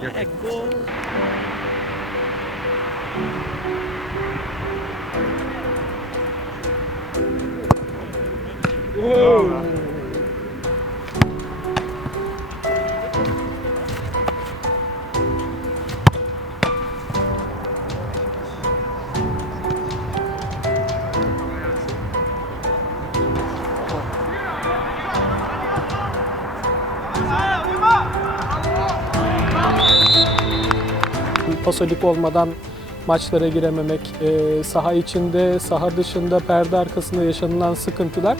You're. Whoa. Oh, pasolik olmadan maçlara girememek, e, saha içinde, saha dışında, perde arkasında yaşanılan sıkıntılar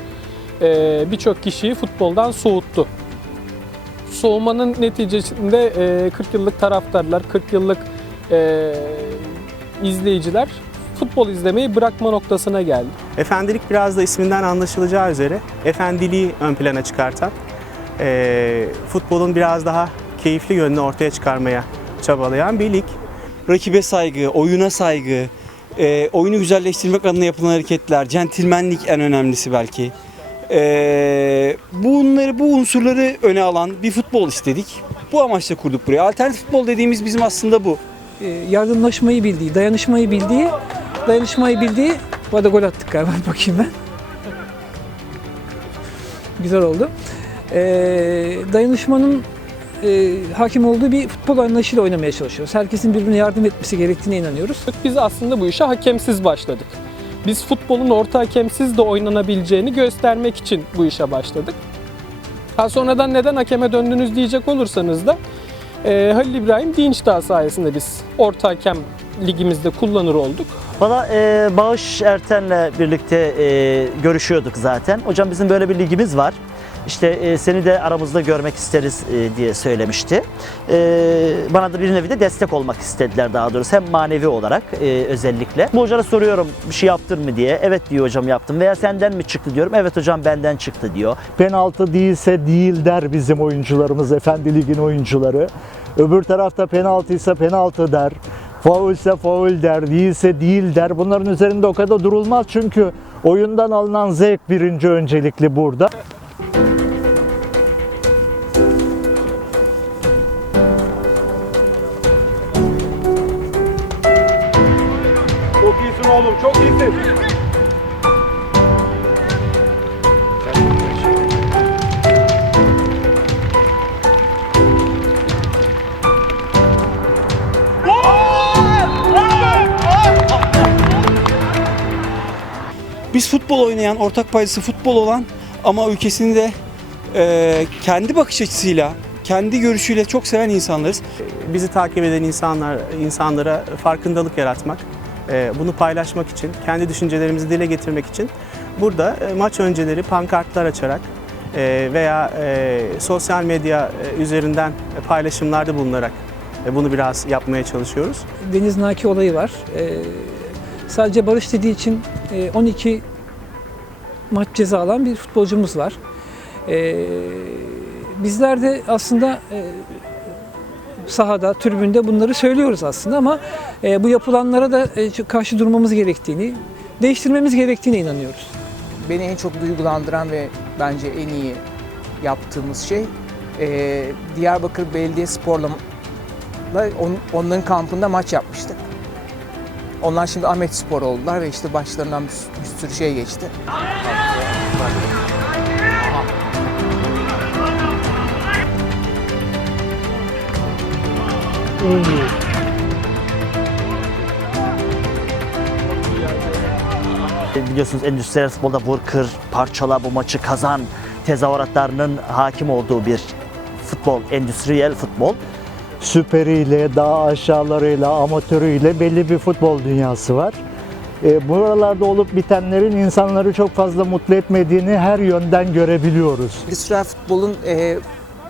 e, birçok kişiyi futboldan soğuttu. Soğumanın neticesinde e, 40 yıllık taraftarlar, 40 yıllık e, izleyiciler futbol izlemeyi bırakma noktasına geldi. Efendilik biraz da isminden anlaşılacağı üzere efendiliği ön plana çıkartan, eee, futbolun biraz daha keyifli yönünü ortaya çıkarmaya çabalayan bir lig. Rakibe saygı, oyuna saygı, e, oyunu güzelleştirmek adına yapılan hareketler, centilmenlik en önemlisi belki. E, bunları, bu unsurları öne alan bir futbol istedik. Bu amaçla kurduk buraya. Alternatif futbol dediğimiz bizim aslında bu. e, yardımlaşmayı bildiği, dayanışmayı bildiği, dayanışmayı bildiği, bu arada gol attık galiba bakayım ben. Güzel oldu. E, dayanışmanın e, hakim olduğu bir futbol anlayışıyla oynamaya çalışıyoruz. Herkesin birbirine yardım etmesi gerektiğine inanıyoruz. Biz aslında bu işe hakemsiz başladık. Biz futbolun orta hakemsiz de oynanabileceğini göstermek için bu işe başladık. Ha sonradan neden hakeme döndünüz diyecek olursanız da e, Halil İbrahim Dinçdağ sayesinde biz orta hakem ligimizde kullanır olduk. Valla e, Bağış Erten'le birlikte e, görüşüyorduk zaten. Hocam bizim böyle bir ligimiz var. İşte e, seni de aramızda görmek isteriz e, diye söylemişti. E, bana da bir nevi de destek olmak istediler daha doğrusu. Hem manevi olarak e, özellikle. Bu hocana soruyorum bir şey yaptın mı diye. Evet diyor hocam yaptım. Veya senden mi çıktı diyorum. Evet hocam benden çıktı diyor. penaltı değilse değil der bizim oyuncularımız, Efendi Lig'in oyuncuları. Öbür tarafta penaltıysa penaltı der. Faulse faul der, değilse değil der. Bunların üzerinde o kadar durulmaz çünkü oyundan alınan zevk birinci öncelikli burada. Oğlum, çok iyisin. Biz futbol oynayan, ortak paydası futbol olan ama ülkesini de e, kendi bakış açısıyla, kendi görüşüyle çok seven insanlarız. Bizi takip eden insanlar insanlara farkındalık yaratmak, bunu paylaşmak için, kendi düşüncelerimizi dile getirmek için burada e, maç önceleri pankartlar açarak eee, veya sosyal medya e, üzerinden paylaşımlarda bulunarak e, bunu biraz yapmaya çalışıyoruz. Deniz Naki olayı var. E, sadece Barış dediği için e, 12 maç ceza alan bir futbolcumuz var. E, bizler de aslında e, sahada, tribünde bunları söylüyoruz aslında ama e, bu yapılanlara da e, karşı durmamız gerektiğini, değiştirmemiz gerektiğine inanıyoruz. beni en çok duygulandıran ve bence en iyi yaptığımız şey eee, Diyarbakır Belediyespor'la on, onların kampında maç yapmıştık. Onlar şimdi Ahmet Spor oldular ve işte başlarından bir, bir sürü şey geçti. E, Biliyorsunuz endüstriyel futbolda vur kır, parçala bu maçı kazan tezahüratlarının hakim olduğu bir futbol, endüstriyel futbol. Süperiyle, daha aşağılarıyla, amatörüyle belli bir futbol dünyası var. E, buralarda olup bitenlerin insanları çok fazla mutlu etmediğini her yönden görebiliyoruz. Endüstriyel futbolun eee,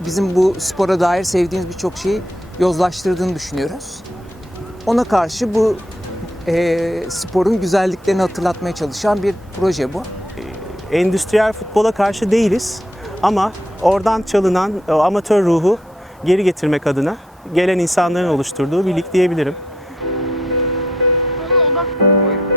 bizim bu spora dair sevdiğimiz birçok şeyi yozlaştırdığını düşünüyoruz. Ona karşı bu e, sporun güzelliklerini hatırlatmaya çalışan bir proje bu. E, endüstriyel futbola karşı değiliz ama oradan çalınan o amatör ruhu geri getirmek adına gelen insanların oluşturduğu birlik diyebilirim. Buyurun.